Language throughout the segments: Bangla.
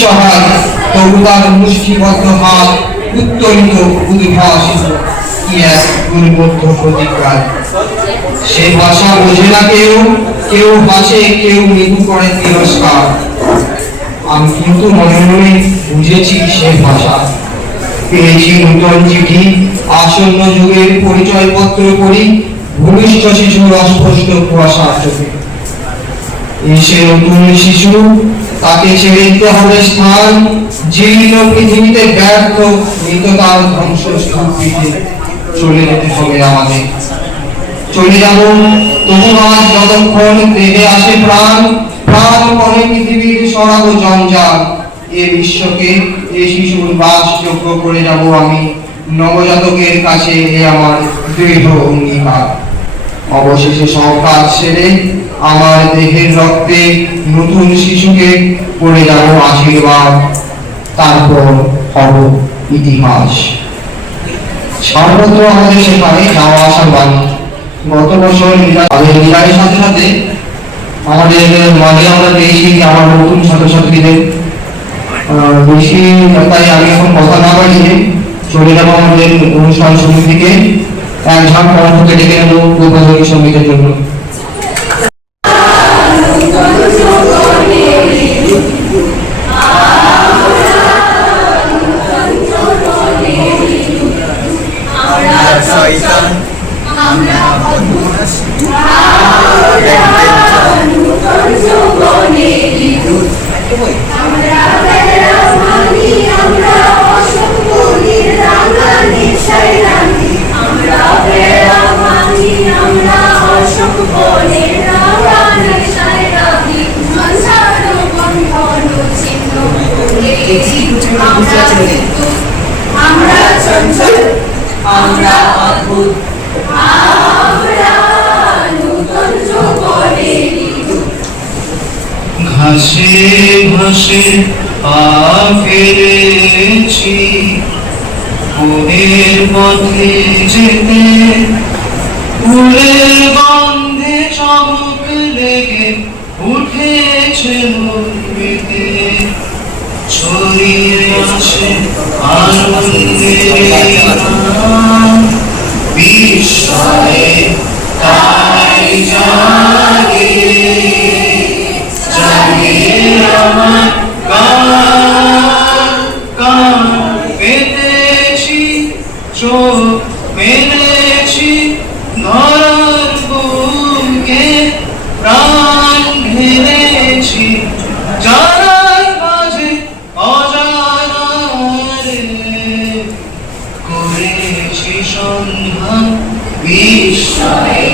নিঃসহায়, তবু তার মুষ্টিবদ্ধ হাত উত্তোলিত উদ্ভাসিত কি এক দুর্বোধ্য প্রতিজ্ঞায়। সে ভাষা বোঝে না কেউ, কেউ হাসে, কেউ মৃদু করে তিরস্কার। আমি কিন্তু মনে মনে বুঝেছি সে ভাষা। পেয়েছি নূতন চিঠি, আসন্ন যুগের পরিচয়পত্র করি ভূমিষ্ঠ শিশুর অস্পষ্ট কুয়াশার চোখে। এসে নতুন শিশু, তাকে ছেড়ে দিতে হবে স্থান, জীর্ণ পৃথিবীতে ব্যর্থ মৃততার ধ্বংসস্তূপ পিঠে চলে যেতে হবে আমাদের। চলে যাব তবু আজ যতক্ষণ দেহে আসে প্রাণ, প্রাণ পরে পৃথিবীর সরাব জঞ্জাল। এ বিশ্বকে এ শিশুর বাসযোগ্য করে যাব আমি, নবজাতকের কাছে এ আমার দৃঢ় অঙ্গীকার। অবশেষে সব কাজ সেরে আমার দেহের রক্তে নতুন শিশুকে করে যাব আশীর্বাদ, তারপর হব ইতিহাস। সর্বত্র আমাদের সেখানে যাওয়া আসার বাণী। গত বছর বিদায়ের সাথে সাথে আমাদের মাঝে আমরা পেয়েছি আমার নতুন ছাত্রছাত্রীদের বেশি, তাই আমি এখন কথা না বাড়িয়ে চলে যাবো আমাদের অনুষ্ঠান সমিতিকে এক ঝাঁক কর্মকে ডেকে নেব উদ্বোধনী সঙ্গীতের জন্য। ঘাসে ঘাসে পা ফেলেছি ফুলের পথে যেতে, ফুলের গন্ধে চমক লেগে উঠেছে মেতে, ছড়িয়ে আসে আনন্দের বিস্ময়ে তাই জাগে আমার কান পেতেছি, চোখ মেলেছি ধরার বুকে, প্রাণ ঢেলেছি জানার মাঝে অজানারে, করেছি সন্ধান বিস্ময়ে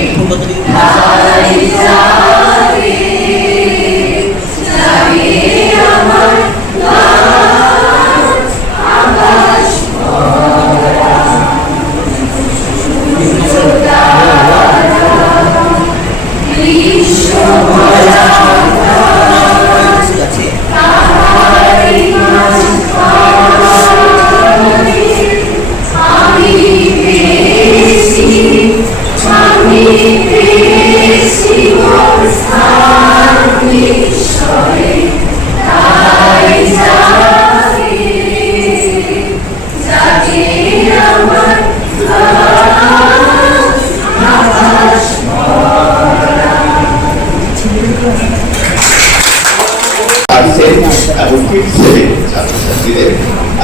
ছাত্রছাত্রীদের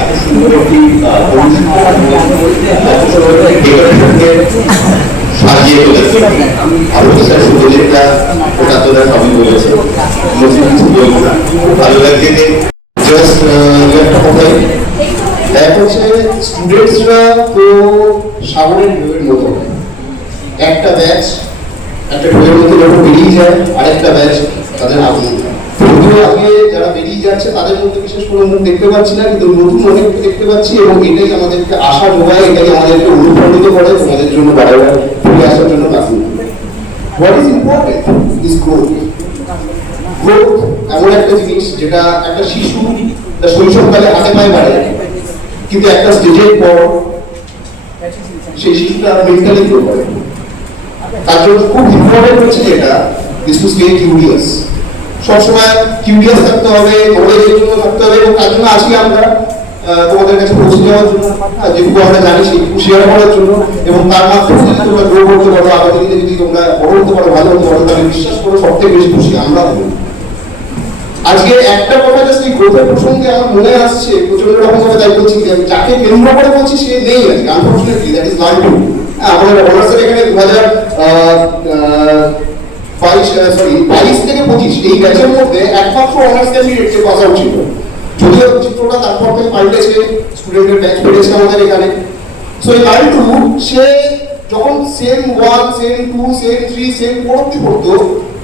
এত সুন্দর একটি সাজিয়ে তুলেছে। প্রফেসর সুদেশিকা ওটা তোরা সবই বলেছে, নতুন কিছু বলবো না, খুব ভালো লাগছে যে জাস্ট একটা কথাই এক হচ্ছে স্টুডেন্টসরা তো সাগরের ঢেউয়ের মতো, একটা ব্যাচ একটা ঢেউয়ের মতো যখন বেরিয়ে যায় আরেকটা ব্যাচ তাদের আগুন। যদিও আগে যারা বেরিয়ে যাচ্ছে তাদের মধ্যে বিশেষ কোনো মুখ দেখতে পাচ্ছি না, কিন্তু নতুন অনেককে দেখতে পাচ্ছি এবং এটাই আমাদেরকে আশা যোগায়, এটাই আমাদেরকে অনুপ্রাণিত করে তোমাদের জন্য বারবার ফিরে আসার জন্য কাজ। What is important is growth. Growth এমন একটা জিনিস যেটা একটা শিশু তার শৈশবকালে হাতে পায়ে বাড়ে, কিন্তু একটা স্টেজের পর সেই শিশুটা মেন্টালি গ্রো করে। তার জন্য খুব ইম্পর্টেন্ট হচ্ছে যেটা ইজ টু স্টে কিউরিয়াস। সবসময় কিউরিয়াস থাকতে হবে, নলেজের জন্য থাকতে হবে এবং তার জন্য আজকে আমরা তোমাদের কাছে পৌঁছে যাওয়ার জন্য, যেটুকু আমরা জানি সেটুকু শেয়ার করার জন্য, এবং তার মাধ্যমে যদি তোমরা গ্রো করতে পারো, আগামী দিনে যদি তোমরা বড় হতে পারো, ভালো হতে পারো, তাহলে বিশ্বাস করো সব থেকে বেশি খুশি আমরা হবো। আজকে একটা কথা জাস্ট এই গ্রোথের প্রসঙ্গে আমার মনে আসছে, প্রচন্ড রকম ভাবে তাই বলছি যে আমি যাকে কেন্দ্র করে বলছি সে নেই আজকে, আনফরচুনেটলি দ্যাট ইজ লাইফ। আমাদের অনার্সের এখানে 2022 থেকে 25 এই ব্যাচের মধ্যে একমাত্র অনার্স ক্যান্ডিডেটকে পাস আউট ছিল। যদিও চিত্রটা তারপর থেকে পাল্টেছে, স্টুডেন্টের ব্যাচ বেড়েছে আমাদের এখানে। সো এই লাইফ সে যখন সেম 1 সেম 2 সেম 3 সেম 4 পড়তো,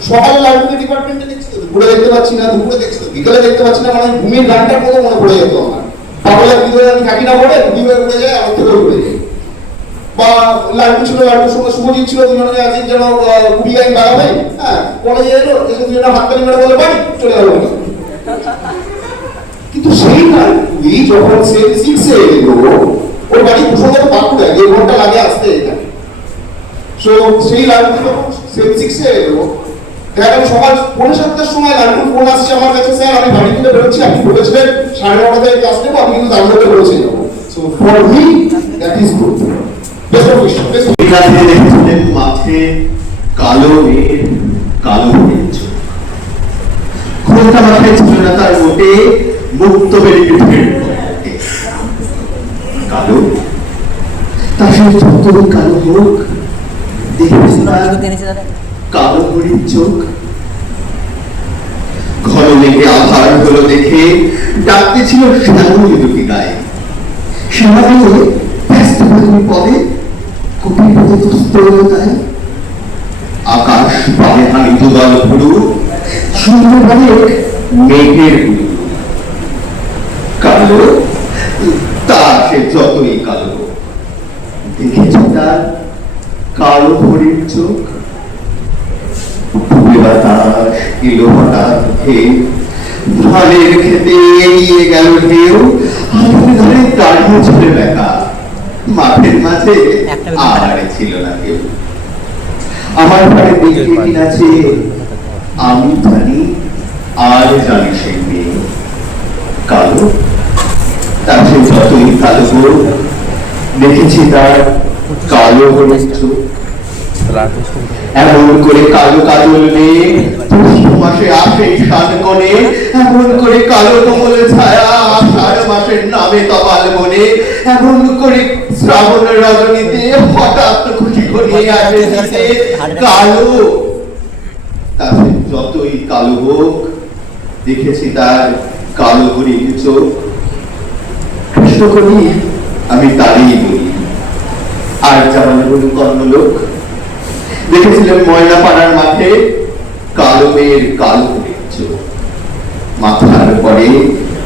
সকালে লাইব্রেরি ডিপার্টমেন্টে দেখছি তো দুপুরে দেখতে পাচ্ছি না, দুপুরে দেখছি তো বিকেলে দেখতে পাচ্ছি না, মানে ঘুমের গানটার মতো মনে পড়ে যেত আমার। পাগলের ভিতরে আমি থাকি না বলে ঘুমিয়ে উড়ে যায়, আমার থেকে উড়ে যায়। বা লাইব্রেরি ছিল, লাইব্রেরির সঙ্গে শুভজিৎ ছিল, দুজনে আজ যেন কুড়ি লাইন বাড়াবে। হ্যাঁ, কলেজে এলো, এসে দুজনে হাততালি মেরে বলে বাড়ি চলে গেল। কিন্তু সেই লাইব্রেরি যখন সে 6 এ এলো, ওর বাড়ি প্রসঙ্গে বাঁকুড়া, 1 ঘন্টা লাগে আসতে এখানে। সো সেই লাইব্রেরি যখন সে 6 এ এলো, দেখা গেল সকাল 7:45 সময় লাইব্রেরির ফোন আসছে আমার কাছে, স্যার আমি বাড়ি থেকে বেরোচ্ছি, আপনি বলেছিলেন 9:30 থেকে ক্লাস নেবো, আমি কিন্তু তাড়াতাড়ি বলেছি যাবো। So for me that is good. দেখেছিলেন মাঠে কালো মেঘ, কালো হয়েছ খোলটা মাথায় ছিল না তার মোটে, মুক্ত বেড়ে পিঠের কালো। তার সঙ্গে যতই কালো হোক, দেখেছি কালো হরিণ চোখ। ঘন মেঘে আধার হলো দেখে ডাকতে ছিল শ্যামলী দুটি গায়ে। শ্যামাকে ব্যস্ত পদে কপির পদে তস্ততায় আকাশ পানে হানি দুদল ভুরু, সুন্দর অনেক মেঘের গুরু। কালো তা সে যতই কালো, দেখেছ তার কালো হরিণ চোখ। বাতাস এলো হঠাৎ হে, ধানের খেতে এগিয়ে গেল ঢেউ, হাতের ধরে দাঁড়িয়ে ছিল বেকা, মাঠের মাঝে আর ছিল না কেউ। আমার ঘরে দেখে কি আছে আমি জানি, আর জানি সে মেয়ে কালো। তার সে যতই কালো হোক, দেখেছি তার কালো হরিণ চোখ। এমন করে কালো কাজল মেয়ে পৌষ মাসে আসে ঈশান কোণে, এমন করে কালো কোমল ছায়া আষাঢ় মাসের নামে তমাল মনে, এমন করে শ্রাবণ রজনীতে হঠাৎ খুশি ঘনিয়ে আসে দিতে কালো। তাতে যতই কালো হোক, দেখেছি তার কালো হরিণ চোখ। কৃষ্ণ করি আমি তারই বলি, আর জামাল বলু কর্মলোক। দেখেছিলেন ময়না পাড়ার মাঠে কালো মেয়ের কালো হরিণ চোখ। মাথার পরে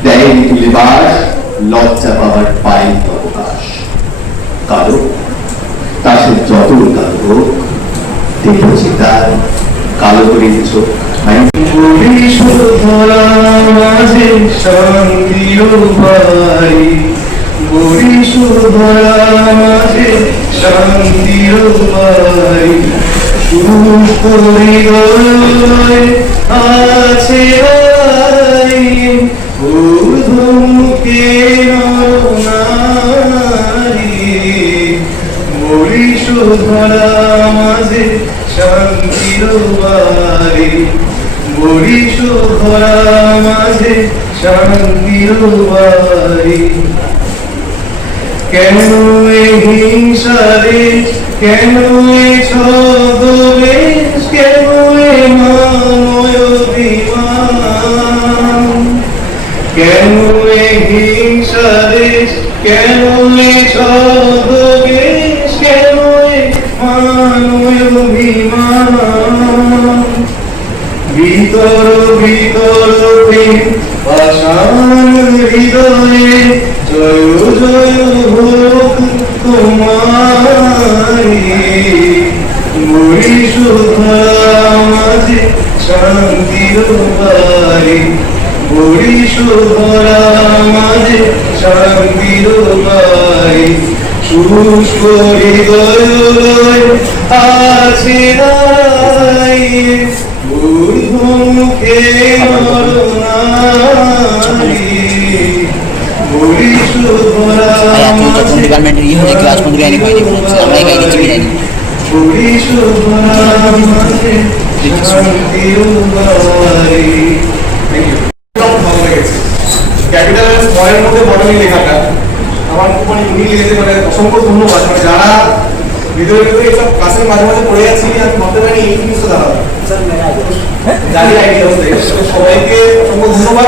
দেয়নি তুলে বাস, লজ্জা পাবার পাই অবকাশ। কালো তা সে যতই কালো হোক, দেখেছি তার কালো হরিণ চোখ। মাঝে শান্তির বাড়ি, মাঝে শান্তির বাড়ি, আছে ঊর্ধ্বমুখে নরনারী, বরিশোধরা মাঝে শান্তির বাড়ি, বরিশোধরা মাঝে শান্তির বাড়ি। কেন এ হিংসারে, কেন এ ছদ্মবেশ, কেন এ মানয় অভিমান, কেন এ হিংসারে, কেন এ ছদ্মবেশ, কেন এ মানয় অভিমান। ভিতর ভিতর পাষাণ হৃদয়ে জয় জয় হোক তোমারি, বরিশোধরা মাঝে শান্তির বাড়ি, বরিশোধরা মাঝে শান্তির বাড়ি। শুষ্ক হৃদয় আছে দাঁড়াইয়ে, ঊর্ধ্বমুখে নরনারী, ডিপার্টমেন্টের ইয়ে হয়েছে কেউ আজ পর্যন্ত গাইনি পাইনি মনে হচ্ছে আমরাই গাই দিচ্ছি বিরিয়ানি ক্যাপিটালের স্ময়ের মধ্যে বটনি লেখাটা আমার খুব মানে ইউনিক লেগেছে, মানে অসংখ্য ধন্যবাদ। মানে যারা ভিতরে ভিতরে এইসব ক্লাসের মাঝে মাঝে পড়ে যাচ্ছি, আমি ভাবতে পারি এই জিনিসটা দাঁড়াবে জানি আইডিয়া হচ্ছে। সবাইকে অসংখ্য ধন্যবাদ,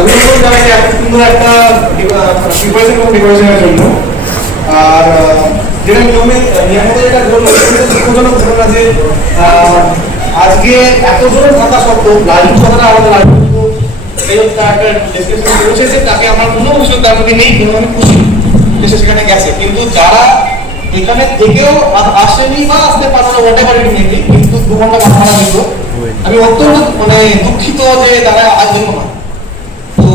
অভিনন্দন জানাই এত সুন্দর একটা প্রিপারেশন এবং প্রিপারেশনের জন্য। আর যেটা নিয়মিত যেটা ঘটলো দুঃখজনক ঘটনা যে আজকে এতজন থাকা সত্ত্বেও লালু কথাটা আমাদের লালু তাকে আমার কোনো অভিযোগ তার মধ্যে নেই, কিন্তু আমি খুশি যে সেখানে গেছে। কিন্তু যারা এখানে থেকেও আসেনি বা আসতে পারছে ওটা পারেনি মেনলি, কিন্তু 2 ঘন্টা ভাড়া দিত, আমি অত্যন্ত মানে দুঃখিত যে তারা আসবেন না। তো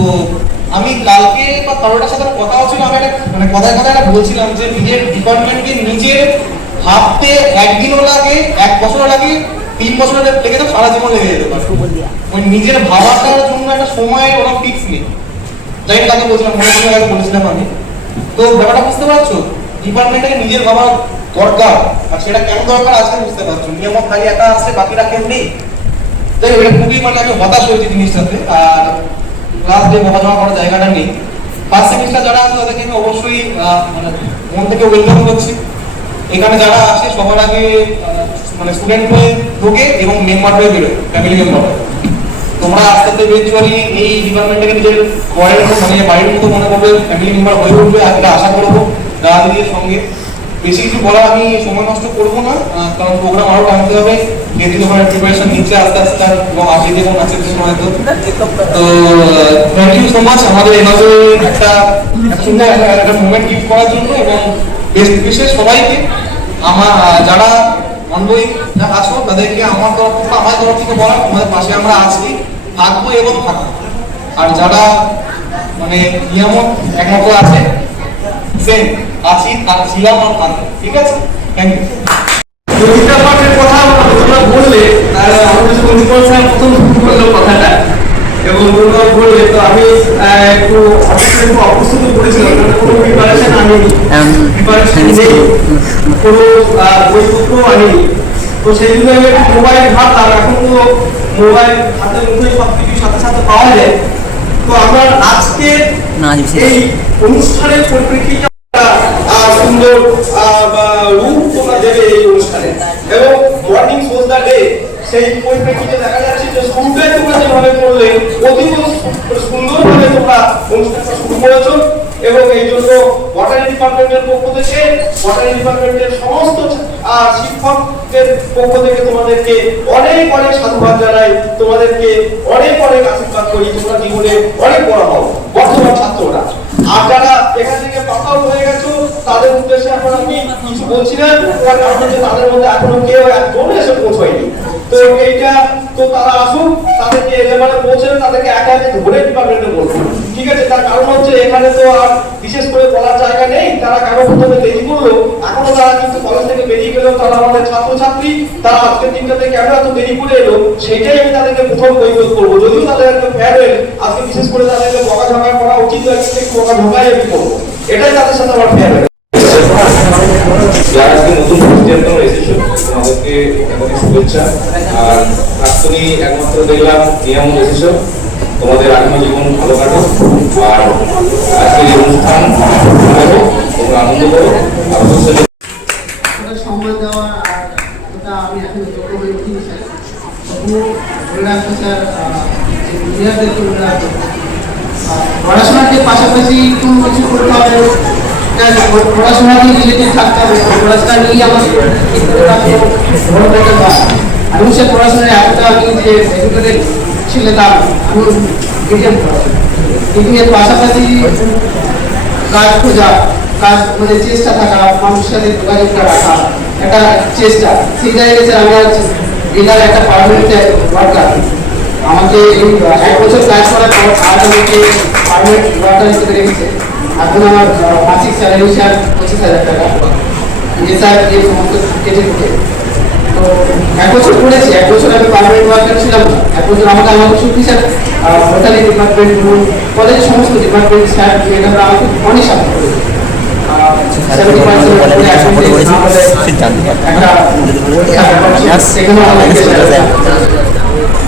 আমি কালকে বা কারোটার সাথে কথা হচ্ছিল, আমি একটা মানে কথায় কথায় একটা বলছিলাম যে নিজের ডিপার্টমেন্টকে নিজের ভাবতে একদিনও লাগে, 1 বছরও লাগে, 3 বছর লেগে তো সারা জীবন লেগে যেতে পারে। ওই নিজের ভাবাটার জন্য একটা সময়ের ওরা ফিক্স নেই। যাই তাকে বলছিলাম, মনে মনে আগে বলেছিলাম আমি। তো ব্যাপারটা বুঝতে পারছো, ডিপার্টমেন্টটাকে নিজের ভাবা দরকার, আর সেটা কেন দরকার আজকে বুঝতে পারছো। নিয়ামক খালি একা আসছে, বাকিরা কেউ নেই। তাই এটা খুবই মানে আমি হতাশ হয়েছি জিনিসটাতে। আর ক্লাস ডে বকা জমা করার জায়গাটা নেই। ফার্স্ট সেমিস্টার যারা আছে তাদেরকে আমি অবশ্যই মানে মন থেকে ওয়েলকাম করছি। এখানে যারা আসে সবার আগে মানে স্টুডেন্ট হয়ে ঢোকে এবং মেম্বার হয়ে বেরোয়, ফ্যামিলি মেম্বার। তোমরা আস্তে আস্তে ইভেন্চুয়ালি এই ডিপার্টমেন্টটাকে নিজের ঘরের মানে বাড়ির মতো মনে করবে, ফ্যামিলি মেম্বার হয়ে উঠবে। এটা আশা করবো দাদাদিদের সঙ্গে। বেশি কিছু বলা আমি সময় নষ্ট করবো না, কারণ প্রোগ্রাম আরো টানতে হবে। যেহেতু ওখানে প্রিপারেশন নিচ্ছে আস্তে আস্তে, এবং আসে যেমন আছে সময়। তো থ্যাংক ইউ সো মাচ আমাদের এভাবে একটা সুন্দর একটা মুভমেন্ট গিফট করার জন্য, এবং বিশেষ সবাইকে আমার যারা অনবই আসো তাদেরকে আমার তরফ থেকে বলা, আমাদের পাশে আমরা আছি, থাকবো এবং থাকবো। আর যারা মানে নিয়ামক একমত আছে সেম আছি, ছিলাম আর থাকবো। ঠিক আছে, থ্যাংক ইউ। প্রতিটা পার্টের কথা তোমরা বললে, আর আমার কাছে মনিপুর স্যার প্রথম বললো কথাটা এবং বললে, তো আমি একটু অপ্রস্তুত করেছিলাম, কোনো প্রিপারেশন আনিনি, প্রিপারেশন নেই, কোনো বইপত্র আনিনি। তো সেই জন্য আমি একটু মোবাইল ভাবতাম, এখন তো মোবাইল হাতের মুঠোয় সব কিছু সাথে সাথে পাওয়া যায়। তো আমার আজকে এই অনুষ্ঠানের পরিপ্রেক্ষিতে সুন্দর রূপ তোমরা দেবে এই অনুষ্ঠানে, এবং মর্নিং সোজ দ্য ডে সেই পরিপ্রেক্ষিতে দেখা যাচ্ছে যে শুরুটাই তোমরা যেভাবে করলে অতীব সুন্দরভাবে তোমরা অনুষ্ঠানটা শুরু করেছো। এবং এই জন্য ওয়াটার ডিপার্টমেন্টের পক্ষ থেকে, ওয়াটার ডিপার্টমেন্টের সমস্ত শিক্ষকদের পক্ষ থেকে তোমাদেরকে অনেক অনেক সাধুবাদ জানাই, তোমাদেরকে অনেক অনেক আশীর্বাদ করি। তোমরা জীবনে অনেক বড় হও বর্তমান ছাত্ররা। আর যারা এখান থেকে পাস আউট হয়ে গেছো তাদের উদ্দেশ্যে এখন আমি কিছু বলছি না, তার কারণ হচ্ছে তাদের মধ্যে এখনো কেউ একজন এসে পৌঁছায়নি। তো এইটা তো তারা আসুক, তাদেরকে লেভেলে পৌঁছে তাদেরকে একা একা ধরে ডিপার্টমেন্টে বলবো। ঠিক আছে, তার কারণ হচ্ছে এখানে তো আর বিশেষ করে বলার জায়গা নেই। তারা কারো প্রথমে দেরি করলো, এখনো তারা কিন্তু কলেজ থেকে বেরিয়ে গেলেও তারা আমাদের ছাত্রছাত্রী। তারা আজকের দিনটাতে কেন এত দেরি করে এলো সেইটাই আমি তাদেরকে প্রথম কৈফিয়ত করবো। যদিও তাদের একটা ফেয়ারওয়েল, আজকে বিশেষ করে তাদেরকে বকাঝকা করা উচিত, একটু বকাঝকাই আমি করবো, এটাই তাদের সাথে আমার ফেয়ারওয়েল। যারা আজকে নতুন প্রেসিডেন্ট তোমরা এসেছো, তোমাদেরকে অনেক শুভেচ্ছা। আর প্রাক্তনী একমাত্র দেখলাম নিয়ামক এসেছো, তোমাদের আগামী জীবন ভালো কাটো। আর আজকের এই অনুষ্ঠান দেখো, তোমরা আনন্দ করো। আর অবশ্যই সম্মান দেওয়া, আর ওটা আমি এখন যোগ্য হয়ে উঠিনি স্যার। তবুও ধরে রাখবো স্যার, যে প্লেয়ারদেরকে ধরে রাখবো। পড়াশোনাকে পাশাপাশি কোনো কিছু করতে হবে, পড়াশোনা নিয়ে রিলেটেড থাকতে হবে। পড়াশোনা নিয়ে আমার বড় একটা কাজ। আমি সে পড়াশোনায় এতটা আমি যে এডুকেটেড ছিলে তা আমি মিডিয়াম পড়াশোনা, কিন্তু এর পাশাপাশি কাজ খোঁজা, কাজ মানে চেষ্টা থাকা, মানুষের সাথে যোগাযোগটা রাখা, একটা চেষ্টা। সেই জায়গায় স্যার আমার এটার একটা পারমানেন্ট ওয়ার্কার। আমাকে এই 1 বছর কাজ করার পর আজ আমাকে পারমানেন্ট ওয়ার্কার হিসেবে রেখেছে। এখন আমার মাসিক স্যালারি স্যার 25,000 টাকা, যে স্যার এই সমস্ত কেটে দিতে। তো 1 বছর করেছি, 1 বছর আমি পারমানেন্ট ওয়ার্কার ছিলাম না। 1 বছর আমাকে শুধু স্যার বোটানি ডিপার্টমেন্ট, কলেজের সমস্ত ডিপার্টমেন্ট স্যার ম্যাডামরা আমাকে অনেক সাহায্য করেছে।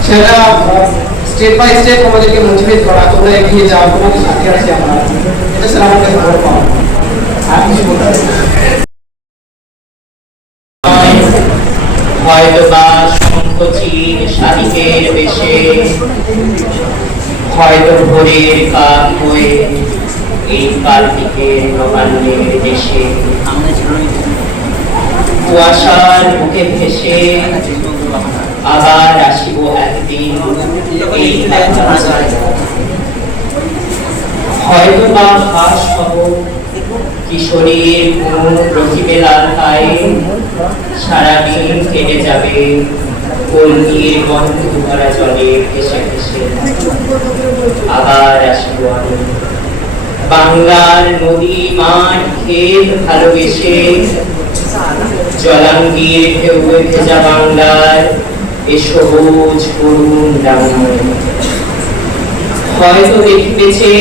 সেটা স্টেপ বাই স্টেপ আমাদেরকে মোটিভেট করা, তোমরা এগিয়ে যাও, তোমাদের সাথে আছি আমরা। এটা স্যার আমাদের বড় পাওয়া। আর কিছু বলতে হবে? হয়তোবা সংকোচিত সাহিত্যের বেশে, হয়তো ভোরের কাল হয়ে এই কালটিকে নবান্নের দেশে, কুয়াশার বুকে ভেসে আবার আসিব একদিন এই লেখায়। হয়তোবা হাস হব কিশোরীর মুখ রহিবেলার গায়ে, সারাদিন কেটে যাবে কলকির গন্ধ ভরা জলে ভেসে ভেসে। আবার আসিব আমি বাংলার নদী মাঠ ক্ষেত ভালোবেসে, জলাঙ্গির ঢেউ ভেজা বাংলার এ সবুজ করুণ ডাঙর। হয়তো দেখিতেছে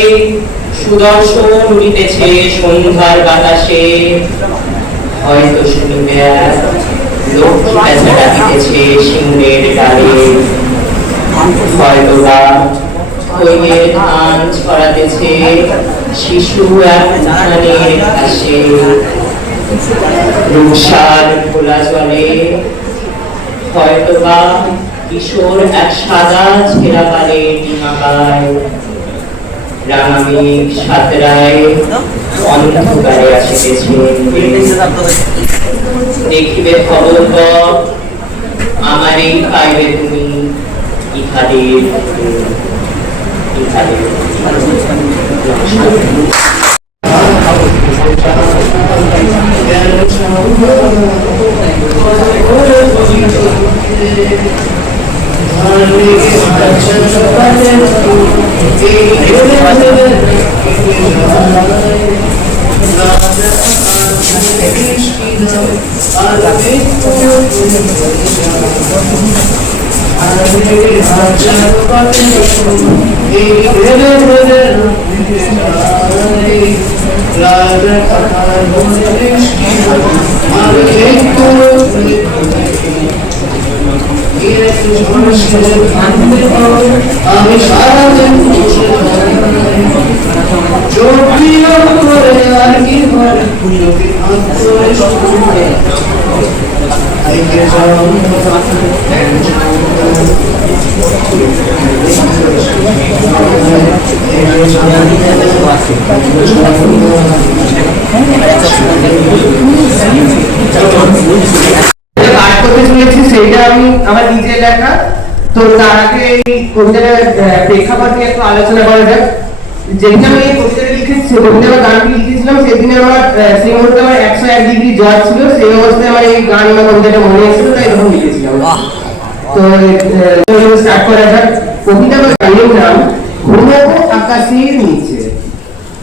সুদর্শন উড়িতেছে সন্ধ্যার বাতাসে, হয়তো শুনিবে লক্ষ্মী প্যাঁচা ডাকিতেছে সিংহের ডালে, হয়তো বা কৈয়ের ধান ছড়াতেছে শিশু এক ধানের ঘাসে। রূপসার খোলা জলে হয়তো বা কিশোর এক সাদা ছেঁড়া পালে ডিমা গায়। রাঙা মেঘ সাতরায় অন্ধকারে আসিতেছে, দেখিবে খবর আমারই পাইবে তুমি ইহাদের ইহাদের। আমি সারা দিন চোখিও করে আর কি করে পাঠ করতে চলেছি, সেইটা আমি আমার নিজের লেখা। তো তার আগে এই কবিতাটার প্রেক্ষাপট নিয়ে একটু আলোচনা করা যাক। যেদিন আমি এই কবিতাটা লিখেছি, কবিতা বা গানটি লিখেছিলাম, সেদিনে আমার সেই মুহূর্তে আমার 101 ডিগ্রি জ্বর ছিল। সেই অবস্থায় আমার এই গান বা কবিতাটা মনে এসেছিল, তাই এরকম লিখেছিলাম। তো স্টার্ট করা যাক। কবিতা বা গানের নাম ঘুমাবো আকাশের নিচে।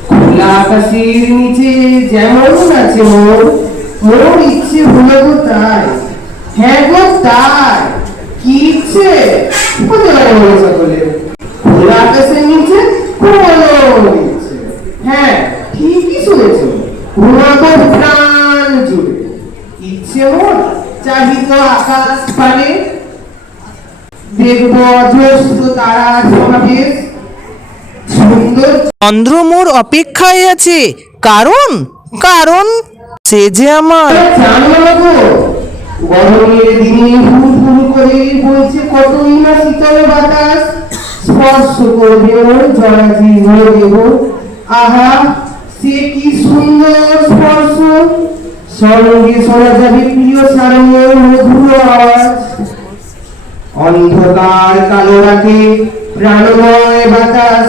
খোলা আকাশের নিচে যেমন আছে মোর, মোর ইচ্ছে হলো গো তাই। হ্যাঁ গো তাই, কি ইচ্ছে হতে পারে মনে সকলের। খোলা আকাশের নিচে কোনো ইচ্ছে, হ্যাঁ ঠিকই শুনেছ, ঘুমাবো প্রাণ জুড়ে। ইচ্ছে মোর চাহিত আকাশ পানে, দেখবো অজস্র তারার সমাবেশ। সুন্দর চন্দ্র মোর অপেক্ষায় আছে, কারণ কারণ সে যে আমার। গরমের দিনে হুড় হুড় করে বইছে কতই না শীতল বাতাস, স্পর্শ করবে ওর জরাজীর্ণ দেহ। আহা সে কি সুন্দর স্পর্শ, সঙ্গে শোনা যাবে প্রিয় সারণের মধুর আওয়াজ। অন্ধকার কালো রাতে প্রাণময় বাতাস,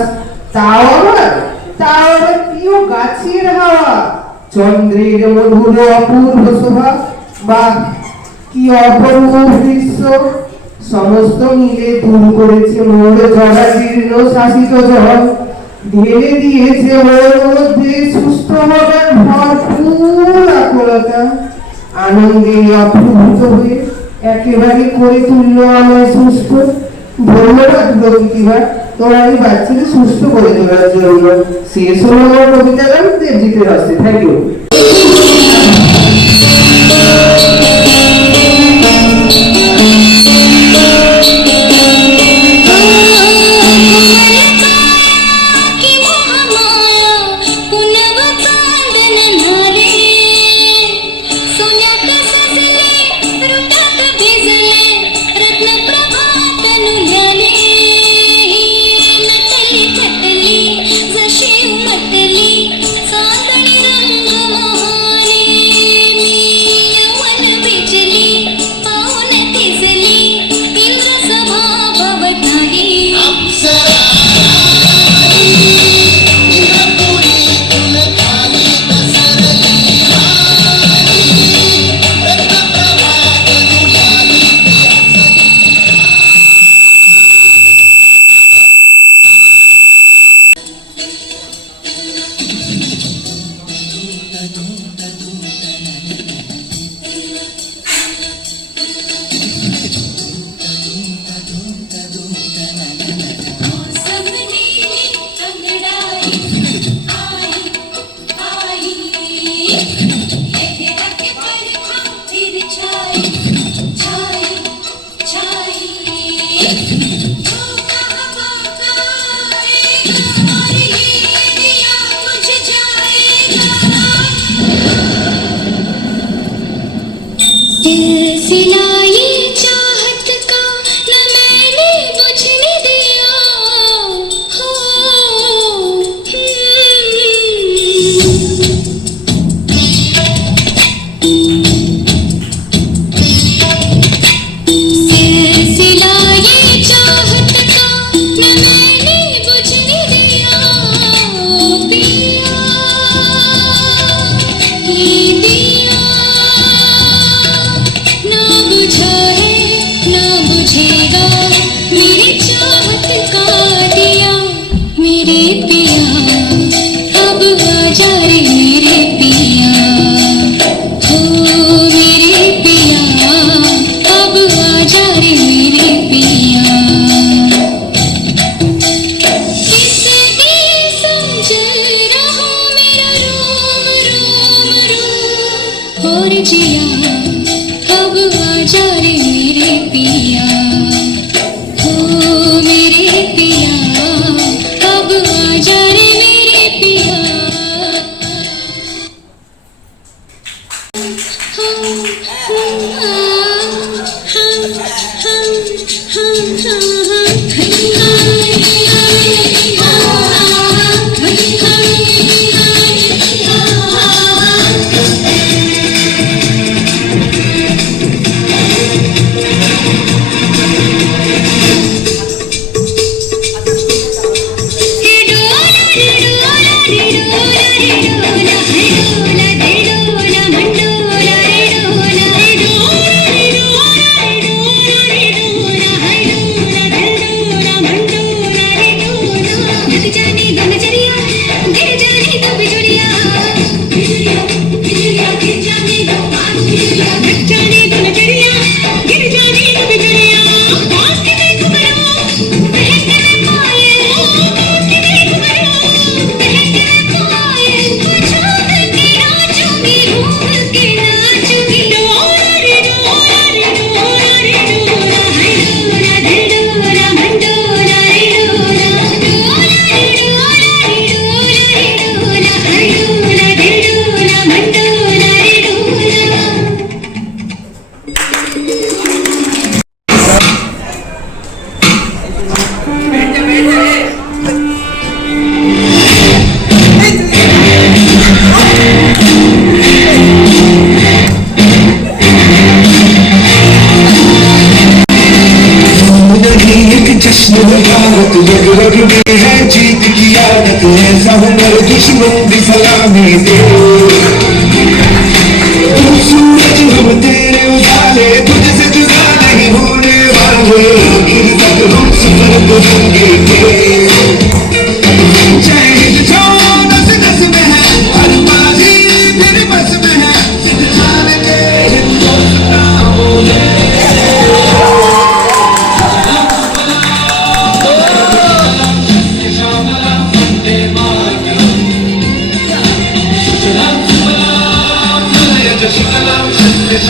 তাও আবার প্রিয় গাছের হাওয়া। চন্দ্রের মধুর অপূর্ব শোভা, বা কি অপূর্ব দৃশ্য। সমস্ত মিলে দূর করেছে মোর জরাজীর্ণ শাসিত জল, ঢেলে দিয়েছে ওর মধ্যে সুস্থ হবার ভরপুর আকুলতা। আনন্দে অপ্রভূত হয়ে একেবারে করে তুললো আমায় সুস্থ। ধন্যবাদ প্রকৃতিভা, তোমার এই বাচ্চাকে সুস্থ করে তোলার জন্য। শেষ হলো আমার কবিতা গান দেবজিতের হস্তে। Thank you.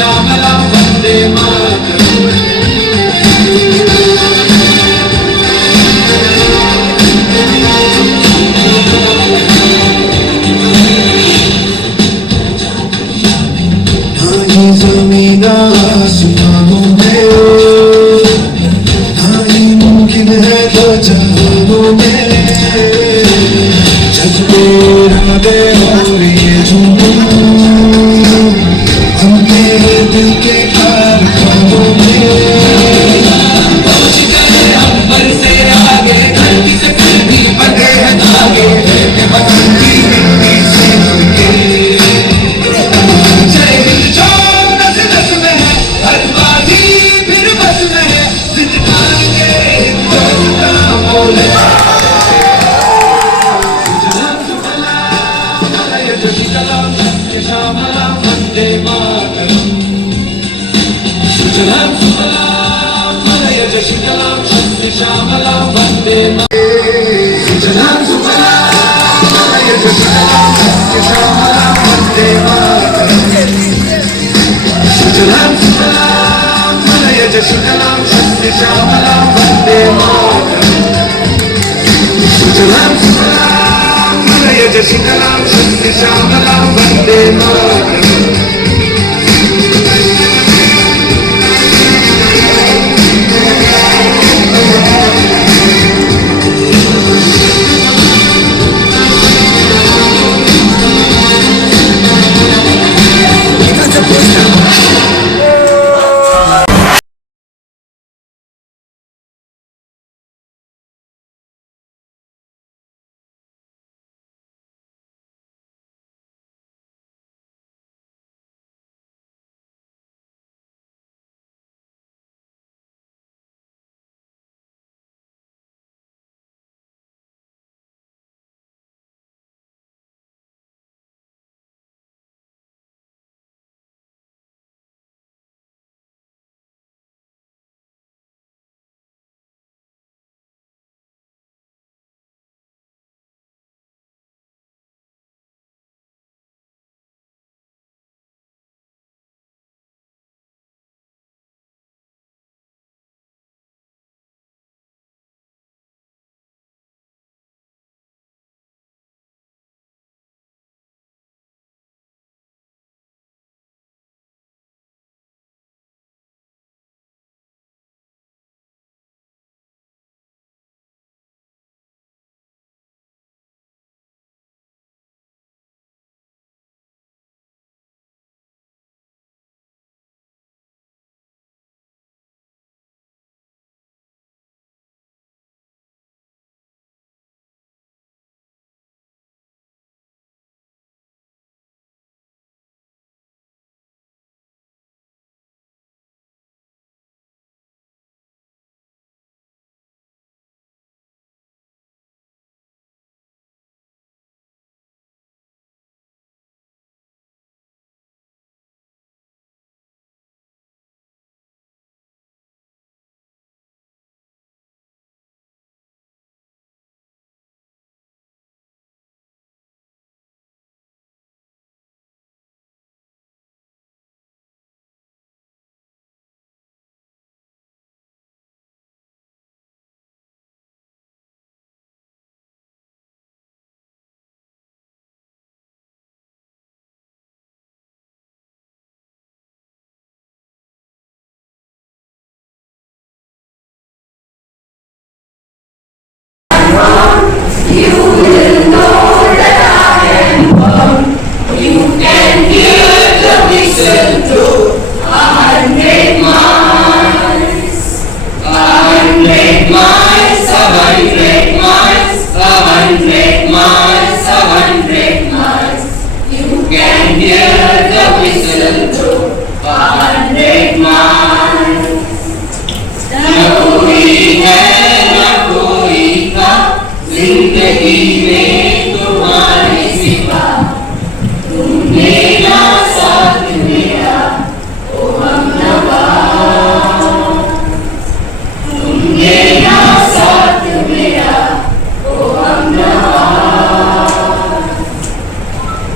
श्यामलां वन्दे मातरम् ज़मीन आसमानों में नहीं मुमकिन है तो जहानों में जज्बे रागे और ये जुनून हम तेरे दिल के कारखानों में पहुंच गए अंबर से आगे धरती से फिर भी बंधे हैं धागे के वतन की मिट्टी से उनके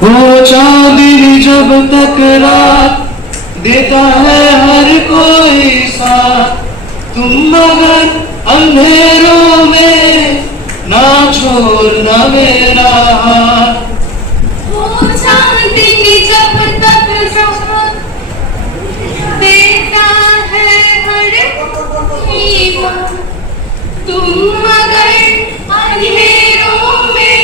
वो चांदनी जब तक रात देता है हर कोई साथ, तुम मगर अंधेरों में ना छोड़ना मेरा हाथ। वो चांदनी जब तक जहाँ देता है हर कोई बात, तुम मगर अंधेरों में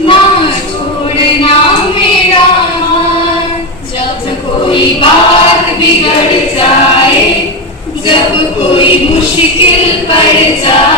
ना छोड़ना मेरा हाथ। जब कोई बात बिगड़ जाए, जब कोई मुश्किल पड़ जाए,